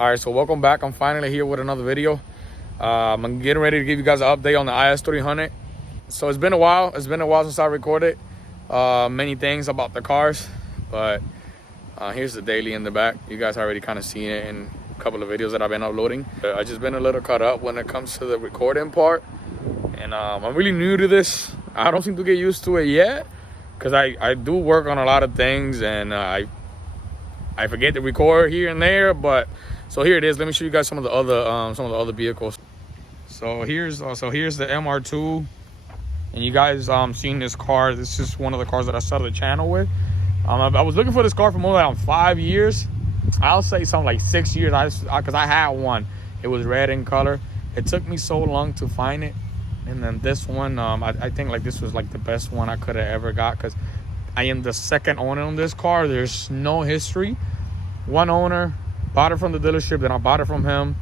All right, so welcome back. I'm finally here with another video. I'm getting ready to give you guys an update on the is300. So it's been a while. It's been a while since I recorded many things about the cars, but here's the daily in the back. You guys already kind of seen it in a couple of videos that I've been uploading. I just been a little caught up when it comes to the recording part, and I'm really new to this. I don't seem to get used to it yet, because I do work on a lot of things, and I forget to record here and there. But so here it is. Let me show you guys some of the other vehicles. So here's the MR2, and you guys seen this car. This is one of the cars that I started the channel with. I was looking for this car for more than 5 years. I'll say something like 6 years. Because I had one. It was red in color. It took me so long to find it, and then this one, I think like this was like the best one I could have ever got, because I am the second owner on this car. There's no history. One owner, bought it from the dealership, then I bought it from him.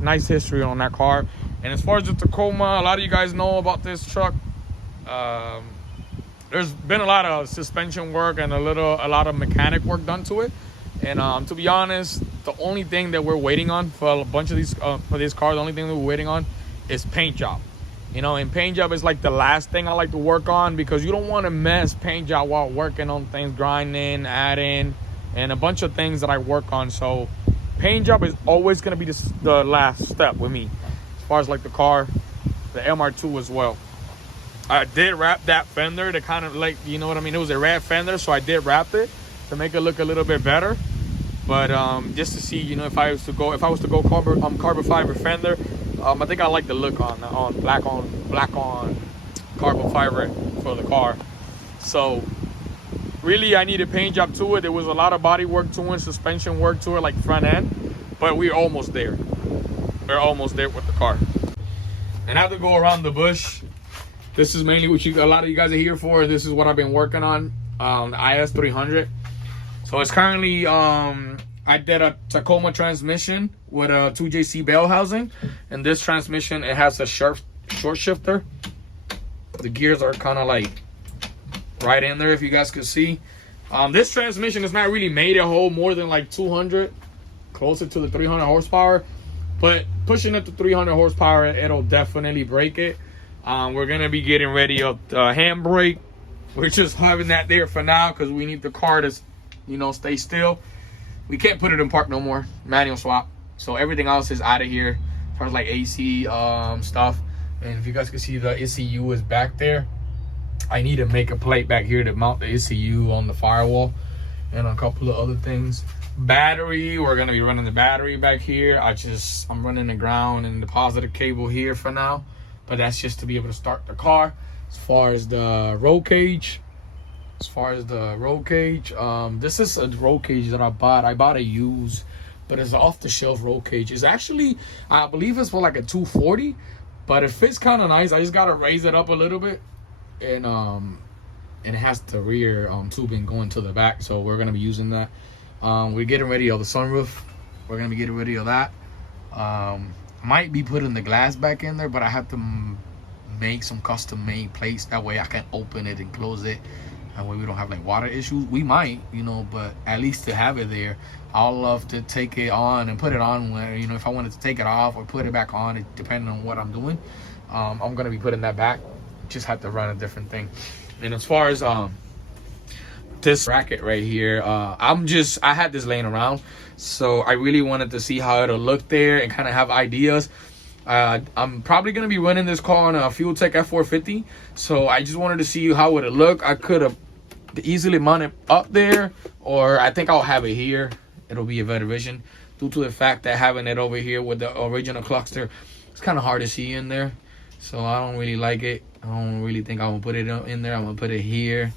Nice history on that car. And as far as the Tacoma, a lot of you guys know about this truck. There's been a lot of suspension work and a lot of mechanic work done to it. And to be honest, the only thing that we're waiting on for a bunch of these for this car, the only thing that we're waiting on is paint job. You know, and paint job is like the last thing I like to work on, because you don't want to mess paint job while working on things, grinding, adding, and a bunch of things that I work on. So paint job is always going to be the last step with me, as far as like the car, the MR2 as well. I did wrap that fender to kind of like, you know what I mean? It was a red fender, so I did wrap it to make it look a little bit better. But just to see, you know, if I was to go carbon fiber fender, I think I like the look on black on carbon fiber for the car. So really, I needed paint job to it. There was a lot of body work to it, suspension work to it, like front end, but we're almost there. We're almost there with the car. And I have to go around the bush. This is mainly what a lot of you guys are here for. This is what I've been working on, the is300. So it's currently, I did a Tacoma transmission with a 2JC bell housing. And this transmission, it has a short shifter. The gears are kind of like right in there, if you guys could see. This transmission is not really made to hold more than like 200, closer to the 300 horsepower. But pushing it to 300 horsepower, it'll definitely break it. We're going to be getting ready of the handbrake. We're just having that there for now, because we need the car to, you know, stay still. We can't put it in park no more. Manual swap. So everything else is out of here, as far as like AC stuff. And if you guys can see, the ECU is back there. I need to make a plate back here to mount the ECU on the firewall, and a couple of other things. Battery, we're gonna be running the battery back here. I'm running the ground and the positive cable here for now, but that's just to be able to start the car. As far as the roll cage, this is a roll cage that I bought a used, but it's off the shelf roll cage. It's actually, I believe it's for like a 240, but it fits kind of nice. I just gotta raise it up a little bit, and it has the rear tubing going to the back, so we're gonna be using that. We're getting ready of the sunroof. We're gonna be getting ready of that. Might be putting the glass back in there, but I have to make some custom made plates. That way I can open it and close it. That way we don't have like water issues. We might, you know, but at least to have it there. I'll love to take it on and put it on where, you know, if I wanted to take it off or put it back on, it depending on what I'm doing. I'm gonna be putting that back. Just have to run a different thing. And as far as this bracket right here, I had this laying around, so I really wanted to see how it'll look there and kind of have ideas. I'm probably gonna be running this car on a Fuel Tech F450, so I just wanted to see how would it look. I could have easily mounted up there, or I think I'll have it here. It'll be a better vision, due to the fact that having it over here with the original cluster, it's kind of hard to see in there. So I don't really like it. I don't really think I'm gonna put it in there. I'm gonna put it here.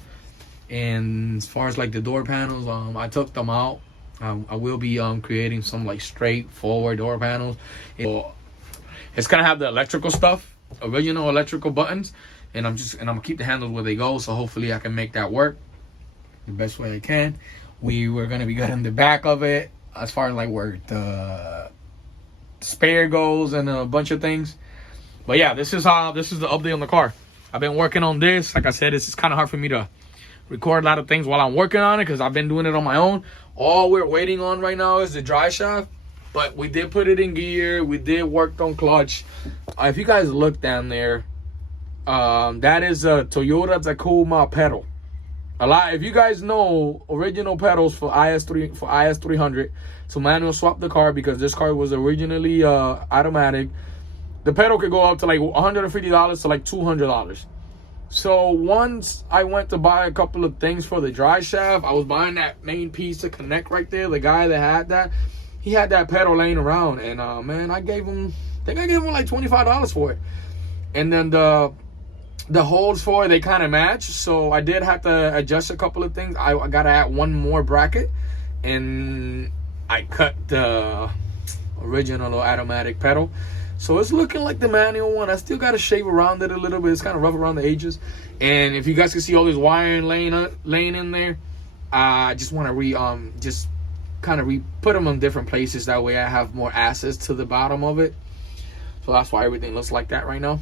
And as far as like the door panels, I took them out. I will be creating some like straightforward door panels. It's gonna have the electrical stuff, original electrical buttons, and I'm gonna keep the handles where they go. So hopefully I can make that work the best way I can. We're gonna be getting the back of it, as far as like where the spare goes and a bunch of things. But yeah, this is the update on the car. I've been working on this. Like I said, it's kind of hard for me to record a lot of things while I'm working on it, because I've been doing it on my own. All we're waiting on right now is the dry shaft. But we did put it in gear. We did work on clutch. If you guys look down there, that is a Toyota Tacoma pedal. If you guys know original pedals for is300 to manual swap the car, because this car was originally automatic, the pedal could go up to like $150 to like $200. So once I went to buy a couple of things for the drive shaft, I was buying that main piece to connect right there. The guy that had that, he had that pedal laying around, and man, I gave him like $25 for it. And then the holes for it, they kind of match, so I did have to adjust a couple of things. I gotta add one more bracket, and I cut the original automatic pedal, so it's looking like the manual one. I still gotta shave around it a little bit. It's kind of rough around the edges, and if you guys can see all this wiring laying in there, I just want to just kind of put them in different places. That way I have more access to the bottom of it, so that's why everything looks like that right now.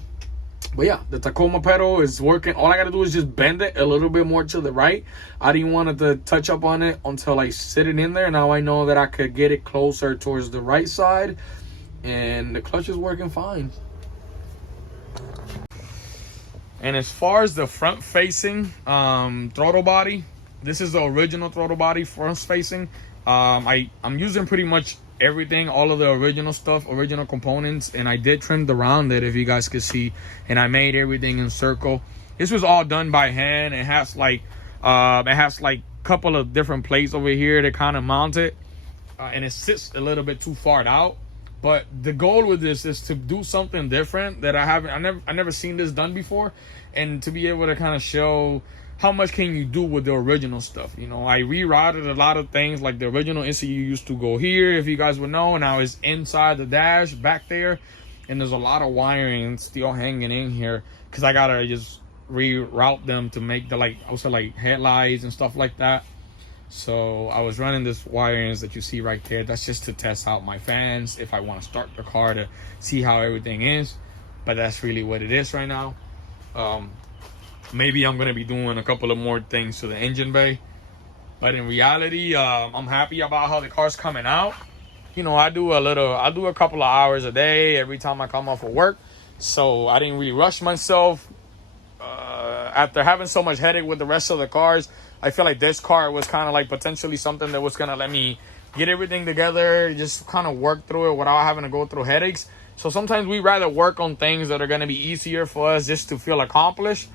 But yeah, the Tacoma pedal is working. All I gotta do is just bend it a little bit more to the right. I didn't want to touch up on it until I sit it in there. Now I know that I could get it closer towards the right side, and the clutch is working fine. And as far as the front facing throttle body, this is the original throttle body front facing. I'm using pretty much everything, all of the original stuff, original components, and I did trim around it, if you guys could see, and I made everything in circle. This was all done by hand. It has like a couple of different plates over here to kind of mount it, and it sits a little bit too far out. But the goal with this is to do something different that I never seen this done before, and to be able to kind of show how much can you do with the original stuff. You know, I rerouted a lot of things. Like the original ECU used to go here, if you guys would know, and now it's inside the dash back there, and there's a lot of wiring still hanging in here because I gotta just reroute them to make the like headlights and stuff like that. So I was running this wirings that you see right there. That's just to test out my fans if I want to start the car to see how everything is. But that's really what it is right now. Maybe I'm going to be doing a couple of more things to the engine bay. But in reality, I'm happy about how the car's coming out. You know, I do a couple of hours a day every time I come off of work. So I didn't really rush myself. After having so much headache with the rest of the cars, I feel like this car was kind of like potentially something that was going to let me get everything together, just kind of work through it without having to go through headaches. So sometimes we rather work on things that are going to be easier for us just to feel accomplished.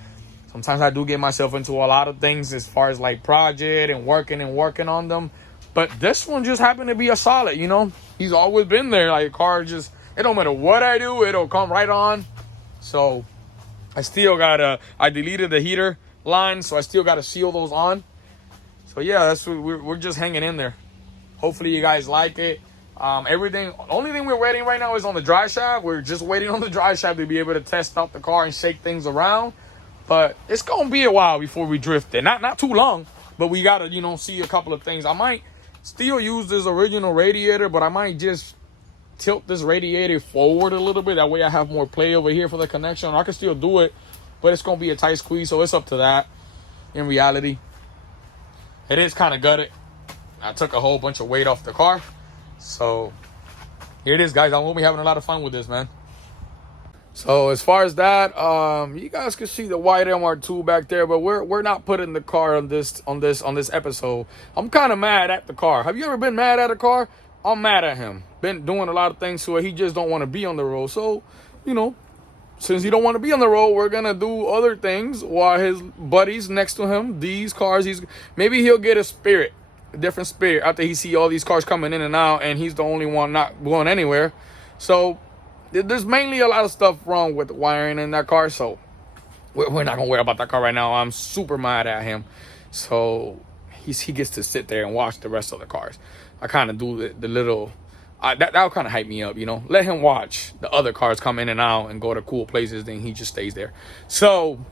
Sometimes I do get myself into a lot of things as far as like project and working on them. But this one just happened to be a solid, you know. He's always been there. Like, car just, it don't matter what I do, it'll come right on. So I still gotta, I deleted the heater line, so I still gotta seal those on. So yeah, that's what we're just hanging in there. Hopefully you guys like it. Everything, only thing we're waiting right now is on the drive shaft. We're just waiting on the drive shaft to be able to test out the car and shake things around. But it's gonna be a while before we drift it. Not too long, but we gotta, you know, see a couple of things. I might still use this original radiator, but I might just tilt this radiator forward a little bit. That way I have more play over here for the connection. I can still do it, but it's gonna be a tight squeeze, so it's up to that. In reality, it is kind of gutted. I took a whole bunch of weight off the car, so here it is, guys. I'm gonna be having a lot of fun with this, man. So as far as that, you guys can see the white MR2 back there, but we're not putting the car on this episode. I'm kind of mad at the car. Have you ever been mad at a car? I'm mad at him. Been doing a lot of things to it. He just don't want to be on the road. So, you know, since he don't want to be on the road, we're gonna do other things while his buddies next to him, these cars, maybe he'll get a different spirit after he see all these cars coming in and out, and he's the only one not going anywhere. So there's mainly a lot of stuff wrong with the wiring in that car, so we're not gonna worry about that car right now. I'm super mad at him, so he gets to sit there and watch the rest of the cars. I kind of do the little that'll kind of hype me up, you know. Let him watch the other cars come in and out and go to cool places, then he just stays there. So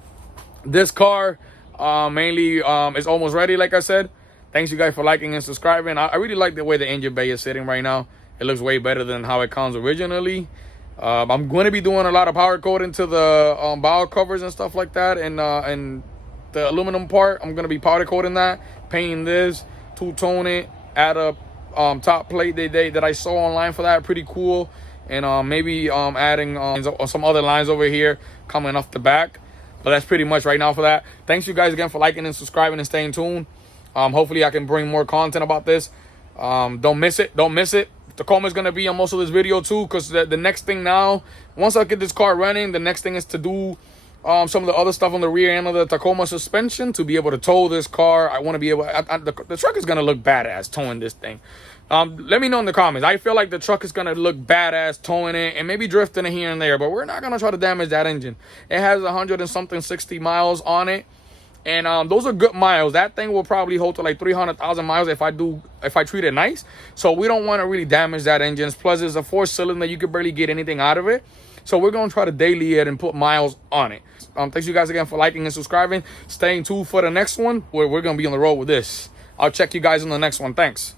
this car mainly is almost ready, like I said. Thanks you guys for liking and subscribing. I really like the way the engine bay is sitting right now. It looks way better than how it comes originally. I'm going to be doing a lot of powder coating to the bow covers and stuff like that, and the aluminum part, I'm going to be powder coating that, painting this, two-tone it, add a top plate that I saw online for that. Pretty cool. And maybe adding some other lines over here coming off the back. But that's pretty much right now for that. Thanks you guys again for liking and subscribing and staying tuned. Hopefully I can bring more content about this. Don't miss it. Don't miss it. Tacoma is going to be on most of this video too, because the next thing now, once I get this car running, the next thing is to do some of the other stuff on the rear end of the Tacoma suspension to be able to tow this car. I want to be able the truck is going to look badass towing this thing. Let me know in the comments. I feel like the truck is going to look badass towing it and maybe drifting it here and there, but we're not going to try to damage that engine. It has 100 and something 60 miles on it. And those are good miles. That thing will probably hold to like 300,000 miles if I treat it nice. So we don't want to really damage that engine. Plus, it's a 4-cylinder. You can barely get anything out of it. So we're going to try to daily it and put miles on it. Thanks you guys again for liking and subscribing. Staying tuned for the next one where we're going to be on the road with this. I'll check you guys in the next one. Thanks.